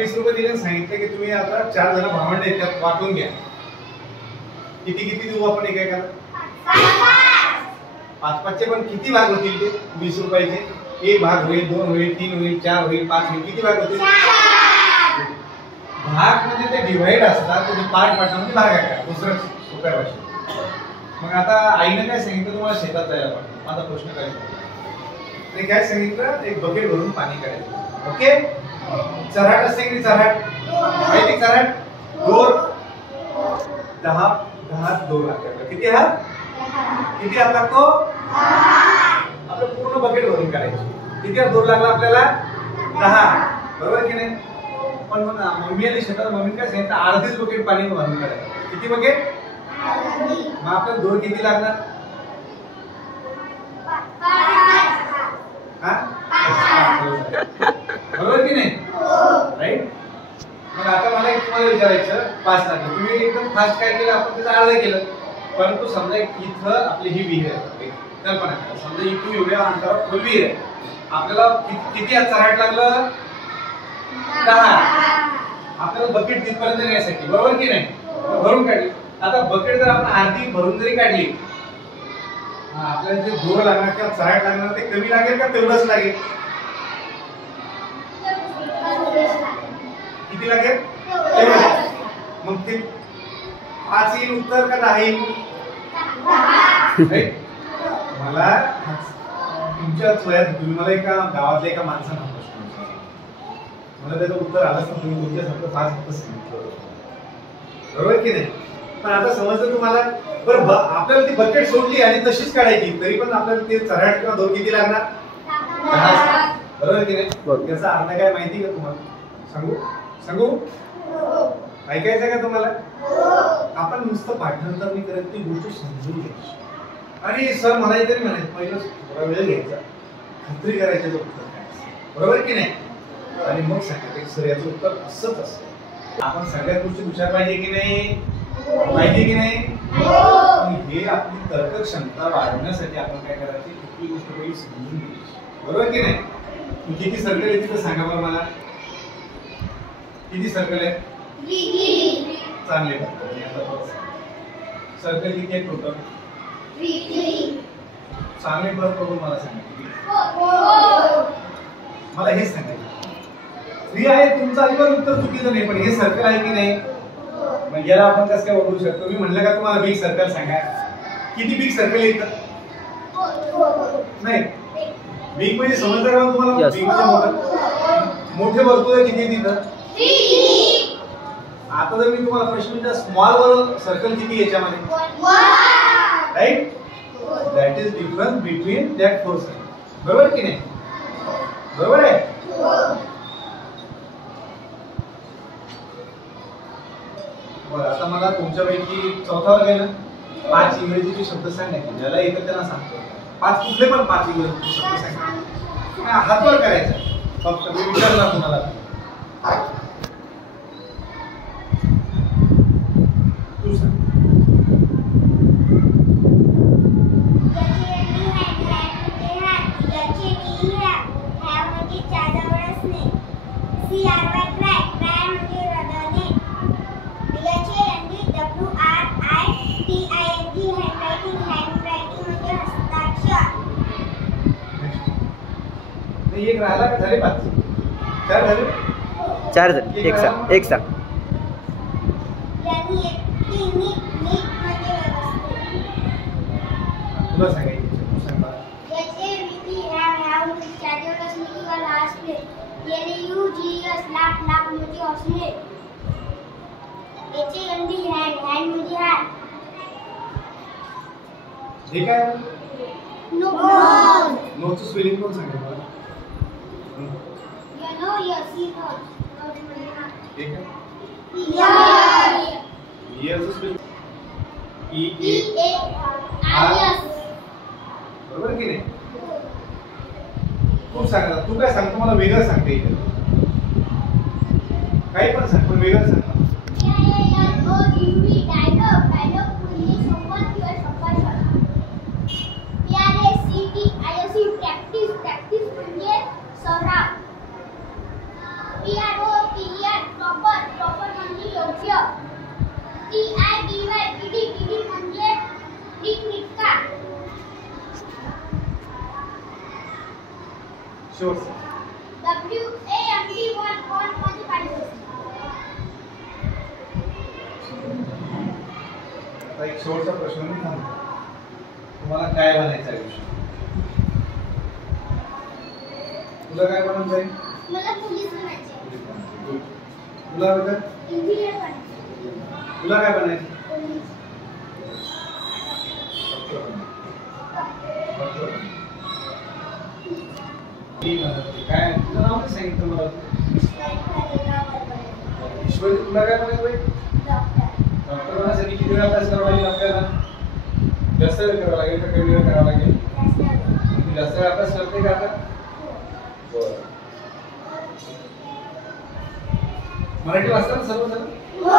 20 रुपये दिले, सांगितले की तुम्ही आता 4 जण भावंड आहेत त्यात वाटून घ्या. किती किती देऊ आपण एकेकाला? 5-5 पण किती भाग होतील ते 20 रुपयाचे? 1 भाग होईल, 2 होईल, 3 होईल, 4 होईल, 5 होईल. किती भाग होतील? भाग म्हणजे ते डिवाइड असतात, तुम्ही पार्ट पार्टमध्ये भाग आहे. दुसरं सोप्या भाषेत. मग आता आईने काय सांगितलं तुम्हाला शेतात जायला पाहिजे. माझा प्रश्न काय ते काय सांगितलं, एक बकेट भरून पाणी काढायचं. ओके, चराट असते की चराट माहिती? चराट दोर 10 दोर लागतात. किती हात? किती हात लागतो? आपलं पूर्ण बकेट भरून काढायची. किती हात दोर लागला आपल्याला? 10. बरोबर की नाही? पण मम्मी आली शेतात, मम्मी काय सांगितलं अर्धीच बकेट पाणी भरून काढायचं. किती बकेट? मग आपल्याला दोर किती लागणार? बरोबर की नाही? राईट. मग आता मला एक तुम्हाला विचारायचं, 5 लागले, तुम्ही एकदम फास्ट काय केलं, आपण त्याचं अर्ध केलं. परंतु समजा इथं आपली ही विहीर आहे, कल्पना करा. समजा इथून एवढ्या अंतरावर खोल विहीर आहे. आपल्याला किती चराट लागलं? 10. आपल्याला बकेट तिथपर्यंत नेण्यासाठी, बरोबर की नाही? भरून काढली. आता बकेट जर आपण अर्धी भरून जरी काढली, आपल्याला जे दोर लागणार किंवा चराट लागणार ते कमी लागेल का तेवढंच लागेल? किती लागेल? मग ते 5 येईल उत्तर का 10 येईल? मला तुमच्याच वयात तुम्ही मला एका गावातल्या एका माणसानं प्रश्न विचारला, मला त्याचं उत्तर आलंच ना. तुम्ही तुमच्यासारखं 5 उत्तर सांगितलं, बरोबर की नाही? पण आता समजलं तुम्हाला. बरं, आपल्याला ती बकेट सोडली आणि तशीच काढायची, तरी पण आपल्याला ते चराट किंवा दोर किती लागणार? 10. बरोबर की नाही? त्याचा अर्थ काय माहिती का तुम्हाला? सांगू? ऐकायचं का तुम्हाला? आपण नुसतं पाठांतर नाही करत, ती गोष्ट समजून घ्यायची. आणि सर मला तरी म्हणायचं पहिलं थोडा वेळ घ्यायचा, खात्री करायची उत्तर काय, बरोबर की नाही? आणि मग सांगायचं सर याचं उत्तर असंच असतं. आपण सगळ्या गोष्टी हुशार पाहिजे की नाही? पाहिजे की नाही? हे आपली तर्क क्षमता वाढवण्यासाठी आपण काय करायची, कुठली गोष्ट पहिली समजून घ्यायची, बरोबर की नाही? किती सर्कल आहे तिथं सांगा बरं मला. किती सर्कल आहे? चांगले सर्कल किती आहे टोटल? चांगले परत बघून मला सांगा. मला हे सांगायचं 3 आहे. तुमचं अजिबात उत्तर चुकीचं नाही, पण हे सर्कल आहे की नाही? मग याला आपण कसं काय ओळखू शकतो? मी म्हणलं का तुम्हाला बिग सर्कल सांगा. किती बिग सर्कल येतं? नाही, बिग म्हणजे समजलं का तुम्हाला? बिग म्हणजे मोठे वर्तुळ किती तिथं? आता जर मी तुम्हाला प्रश्न विचारला स्मॉल वर सर्कल किती याच्यामध्ये? Right. That is difference between that 4 circle. बरोबर की नाही? बरोबर आहे. बरं, आता मला तुमच्यापैकी चौथा वर्ग आहे ना, 5 इंग्रजीचे शब्द सांगायचे. ज्याला येतं त्यांना सांगतो. 5 कुठले पण 5 इंग्रजीचे शब्द सांगायचे. हातवर करायचं फक्त. मी विचारणार तुम्हाला. तू सांग. एक राहिला का झाले 5? 4 झाले? 4 झाले. एक सांग. तुला सांगायचं तू सांग मला. हे काय? नोचं स्पेलिंग कोण सांगेल मला? बरोबर की नाही? तू सांग. तू काय सांगतो मला वेगळं सांगते. काही पण सांग, पण वेगळं सांग. प्रॅक्टिस म्हणजे सराव. शेवटचं. आता एक शेवटचा प्रश्न मी सांगतो. तुम्हाला काय बनायचं आयुष्य? तुला काय बनायचं आहे? मला पोलीस बनायचे. Good. तुला बेटा? इंजिनियर बनायचे. तुला काय बनायचं? पोलीस. काय तुझं नाव नाही सांगितलं मला. ईश्वरी, तुला काय बनायचं बाई? डॉक्टर बनायसाठी किती वेळ अभ्यास करावा लागेल आपल्याला? जास्त वेळ करावा लागेल का कमी वेळ करावा लागेल? तू जास्त वेळ अभ्यास करते का आता? बरं. मराठी वाचता ना सर्व जण?